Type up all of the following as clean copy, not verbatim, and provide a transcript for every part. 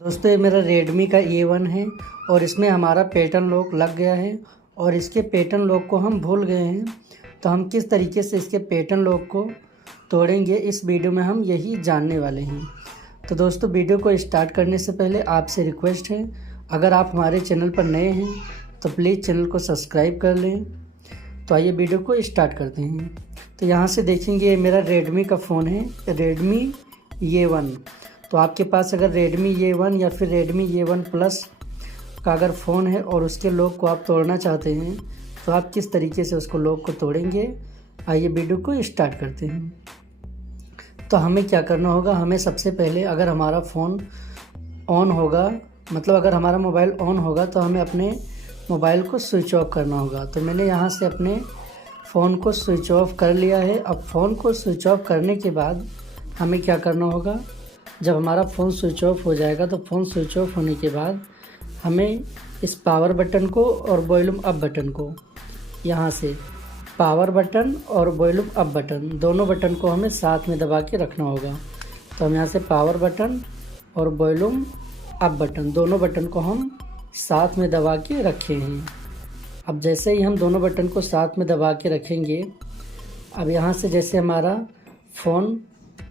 दोस्तों ये मेरा रेडमी का A1 है और इसमें हमारा पैटर्न लॉक लग गया है और इसके पैटर्न लॉक को हम भूल गए हैं। तो हम किस तरीके से इसके पैटर्न लॉक को तोड़ेंगे इस वीडियो में हम यही जानने वाले हैं। तो दोस्तों वीडियो को स्टार्ट करने से पहले आपसे रिक्वेस्ट है, अगर आप हमारे चैनल पर नए हैं तो प्लीज़ चैनल को सब्सक्राइब कर लें। तो आइए वीडियो को स्टार्ट करते हैं। तो यहाँ से देखेंगे ये मेरा रेडमी का फ़ोन है, रेडमी A1। तो आपके पास अगर रेडमी A1 या फिर रेडमी A1 प्लस का अगर फ़ोन है और उसके लॉक को आप तोड़ना चाहते हैं तो आप किस तरीके से उसको लॉक को तोड़ेंगे, आइए वीडियो को स्टार्ट करते हैं। तो हमें क्या करना होगा, हमें सबसे पहले अगर हमारा फ़ोन ऑन होगा, मतलब अगर हमारा मोबाइल ऑन होगा तो हमें अपने मोबाइल को स्विच ऑफ करना होगा। तो मैंने यहाँ से अपने फ़ोन को स्विच ऑफ कर लिया है। अब फ़ोन को स्विच ऑफ करने के बाद हमें क्या करना होगा, जब हमारा फ़ोन स्विच ऑफ हो जाएगा तो फ़ोन स्विच ऑफ होने के बाद हमें इस पावर बटन को और वॉल्यूम अप बटन को, यहाँ से पावर बटन और वॉल्यूम अप बटन दोनों बटन को हमें साथ में दबा के रखना होगा। तो हम यहाँ से पावर बटन और वॉल्यूम अप बटन दोनों बटन को हम साथ में दबा के रखे हैं। अब जैसे ही हम दोनों बटन को साथ में दबा के रखेंगे, अब यहाँ से जैसे हमारा फ़ोन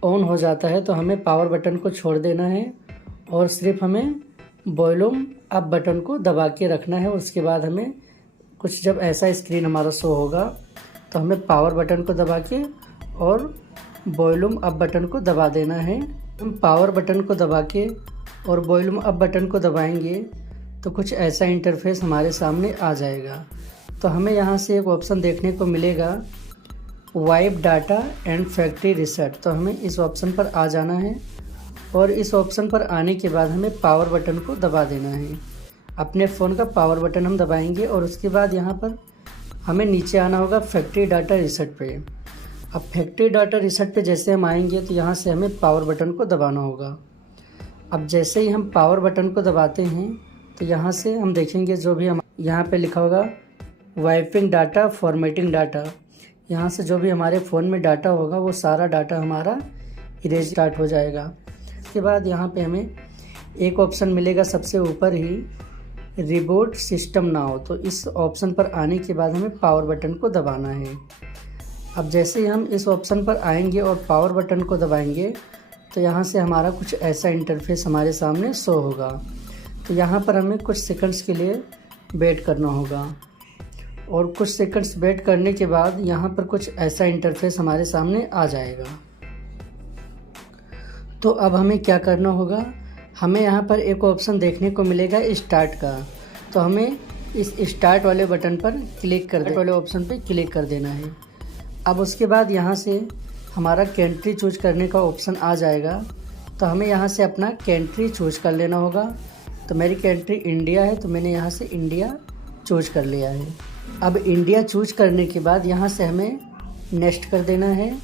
ऑन हो जाता है तो हमें पावर बटन को छोड़ देना है और सिर्फ हमें वॉल्यूम अप बटन को दबा के रखना है। उसके बाद हमें कुछ जब ऐसा स्क्रीन हमारा शो होगा तो हमें पावर बटन को दबा के और वॉल्यूम अप बटन को दबा देना है। हम पावर बटन को दबा के और वॉल्यूम अप बटन को दबाएंगे तो कुछ ऐसा इंटरफेस हमारे सामने आ जाएगा। तो हमें यहाँ से एक ऑप्शन देखने को मिलेगा, wipe data and factory reset. तो हमें इस ऑप्शन पर आ जाना है और इस ऑप्शन पर आने के बाद हमें पावर बटन को दबा देना है। अपने फ़ोन का पावर बटन हम दबाएंगे और उसके बाद यहाँ पर हमें नीचे आना होगा फैक्ट्री डाटा रीसेट पे। अब फैक्ट्री डाटा रीसेट पे जैसे हम आएंगे तो यहाँ से हमें पावर बटन को दबाना होगा। अब जैसे ही हम पावर बटन को दबाते हैं तो यहाँ से हम देखेंगे जो भी हम यहाँ पे लिखा होगा वाइपिंग डाटा, फॉर्मेटिंग डाटा, यहाँ से जो भी हमारे फ़ोन में डाटा होगा वो सारा डाटा हमारा इरेज स्टार्ट हो जाएगा। उसके बाद यहाँ पे हमें एक ऑप्शन मिलेगा सबसे ऊपर ही, रिबूट सिस्टम नाउ। तो इस ऑप्शन पर आने के बाद हमें पावर बटन को दबाना है। अब जैसे ही हम इस ऑप्शन पर आएंगे और पावर बटन को दबाएंगे तो यहाँ से हमारा कुछ ऐसा इंटरफेस हमारे सामने शो होगा। तो यहाँ पर हमें कुछ सेकंड्स के लिए वेट करना होगा और कुछ सेकंड्स वेट करने के बाद यहाँ पर कुछ ऐसा इंटरफेस हमारे सामने आ जाएगा। तो अब हमें क्या करना होगा, हमें यहाँ पर एक ऑप्शन देखने को मिलेगा स्टार्ट का। तो हमें इस स्टार्ट वाले बटन पर क्लिक कर देना, वाले ऑप्शन पर क्लिक कर देना है। अब उसके बाद यहाँ से हमारा कंट्री चूज करने का ऑप्शन आ जाएगा। तो हमें यहाँ से अपना कंट्री चूज कर लेना होगा। तो मेरी कंट्री इंडिया है तो मैंने यहाँ से इंडिया चूज कर लिया है। अब इंडिया चूज करने के बाद यहाँ से हमें नेक्स्ट कर देना है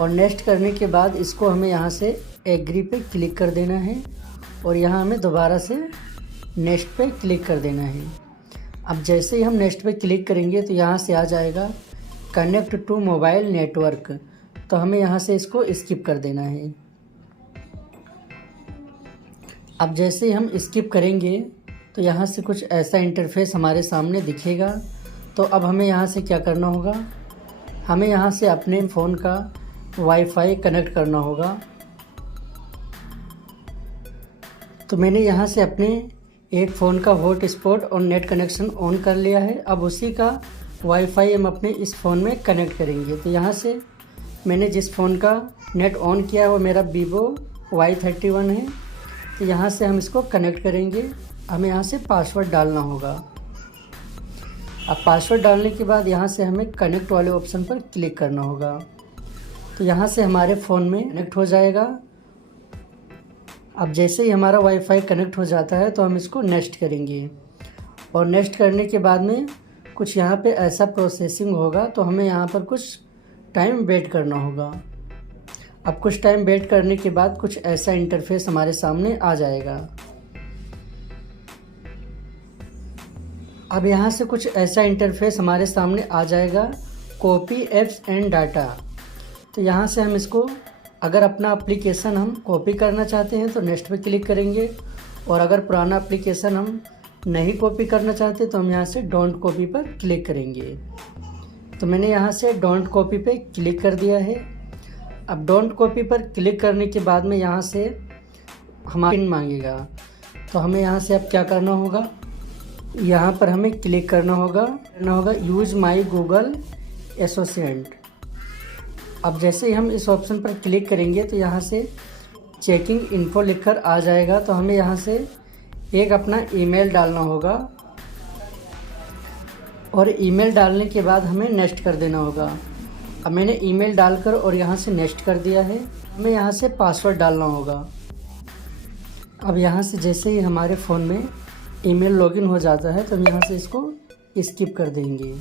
और नेक्स्ट करने के बाद इसको हमें यहाँ से एग्री पे क्लिक कर देना है और यहाँ हमें दोबारा से नेक्स्ट पे क्लिक कर देना है। अब जैसे ही हम नेक्स्ट पे क्लिक करेंगे तो यहाँ से आ जाएगा कनेक्ट टू मोबाइल नेटवर्क। तो हमें यहाँ से इसको स्किप कर देना है। अब जैसे ही हम स्किप करेंगे तो यहाँ से कुछ ऐसा इंटरफेस हमारे सामने दिखेगा। तो अब हमें यहाँ से क्या करना होगा, हमें यहाँ से अपने फ़ोन का वाईफाई कनेक्ट करना होगा। तो मैंने यहाँ से अपने एक फ़ोन का हॉटस्पॉट और नेट कनेक्शन ऑन कर लिया है। अब उसी का वाईफाई हम अपने इस फ़ोन में कनेक्ट करेंगे। तो यहाँ से मैंने जिस फ़ोन का नेट ऑन किया है वो मेरा Vivo Y31 है। तो यहाँ से हम इसको कनेक्ट करेंगे। हमें यहाँ से पासवर्ड डालना होगा। अब पासवर्ड डालने के बाद यहाँ से हमें कनेक्ट वाले ऑप्शन पर क्लिक करना होगा। तो यहाँ से हमारे फ़ोन में कनेक्ट हो जाएगा। अब जैसे ही हमारा वाईफाई कनेक्ट हो जाता है तो हम इसको नेक्स्ट करेंगे और नेक्स्ट करने के बाद में कुछ यहाँ पे ऐसा प्रोसेसिंग होगा। तो हमें यहाँ पर कुछ टाइम वेट करना होगा। अब कुछ टाइम वेट करने के बाद कुछ ऐसा इंटरफेस हमारे सामने आ जाएगा। अब यहाँ से कुछ ऐसा इंटरफेस हमारे सामने आ जाएगा, कॉपी एप्स एंड डाटा। तो यहाँ से हम इसको अगर अपना एप्लीकेशन हम कॉपी करना चाहते हैं तो नेक्स्ट पे क्लिक करेंगे, और अगर पुराना एप्लीकेशन हम नहीं कॉपी करना चाहते तो हम यहाँ से डोंट कॉपी पर क्लिक करेंगे। तो मैंने यहाँ से डोंट कॉपी पे क्लिक कर दिया है। अब डोंट कॉपी पर क्लिक करने के बाद में यहाँ से हमारा पिन मांगेगा, तो हमें यहाँ से अब क्या करना होगा, यहाँ पर हमें क्लिक करना होगा यूज़ माई गूगल एसोसिएंट। अब जैसे ही हम इस ऑप्शन पर क्लिक करेंगे तो यहाँ से चेकिंग इन्फो लिखकर आ जाएगा। तो हमें यहाँ से एक अपना ईमेल डालना होगा, और ईमेल डालने के बाद हमें नेक्स्ट कर देना होगा। अब मैंने ईमेल डालकर और यहाँ से नेक्स्ट कर दिया है। हमें यहाँ से पासवर्ड डालना होगा। अब यहाँ से जैसे ही हमारे फ़ोन में ईमेल लॉगिन हो जाता है तो हम यहाँ से इसको स्किप कर देंगे।